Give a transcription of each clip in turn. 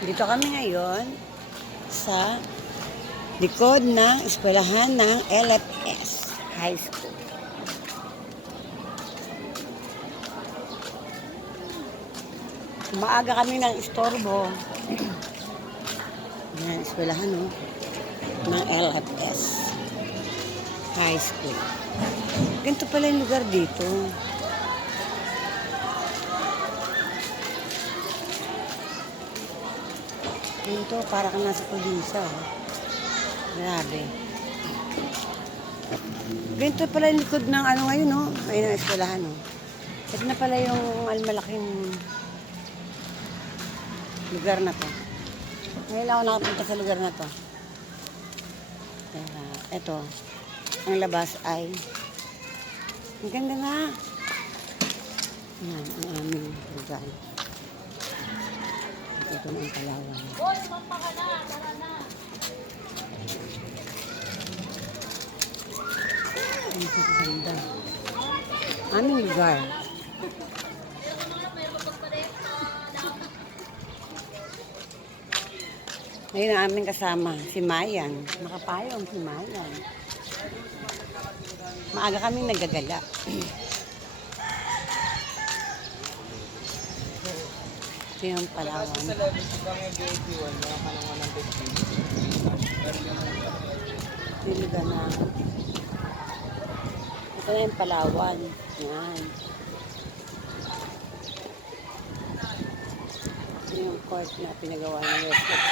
Dito kami ngayon sa likod ng eskwelahan ng LFS High School. Maaga kami ng istorbo. Yan, eskwelahan ng LFS High School. Ganito pala yung lugar dito. Ganito, para kang nasa probinsya. Grabe. Ganito pala yung likod ng ano ngayon, no? Ayun ang eskwelahan, no? Ito na pala yung malaking lugar na to. Ngayon lang ako nakapunta sa lugar na to. Kaya, ito. Ang labas ay ang ganda na. Yan, ang aming lugar. Ito na ang Palawan. Boy, mama ka na, tara na. Ang ganda. Aming lugar. Ngayon ang aming kasama, si Mayan. Makapayong si Mayan. Maaga kaming nagagala. Ito yung Palawan. Ito na. Ito na yung Palawan. Yan. Ito yung court na pinagawa ng Westwood.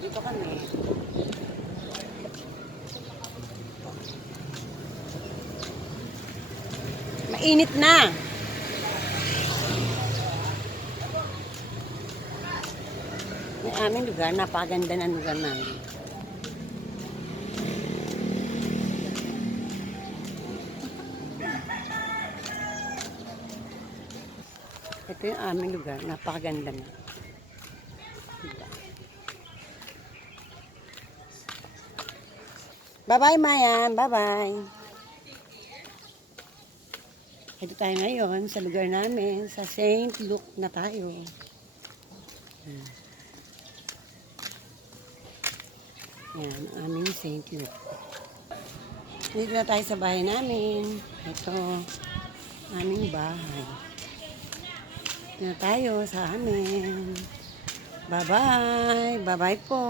Dito kami. Mainit na. May aming lugar, napakaganda ng lugar namin. Ito yung aming lugar, napakaganda na. Diba? Bye-bye, Mayan. Bye-bye. Ito tayo ngayon sa lugar namin, sa St. Luke na tayo. Yan, ang aming St. Luke. Dito na tayo sa bahay namin. Ito, aming bahay. Dito na tayo sa amin. Bye-bye. Bye-bye po.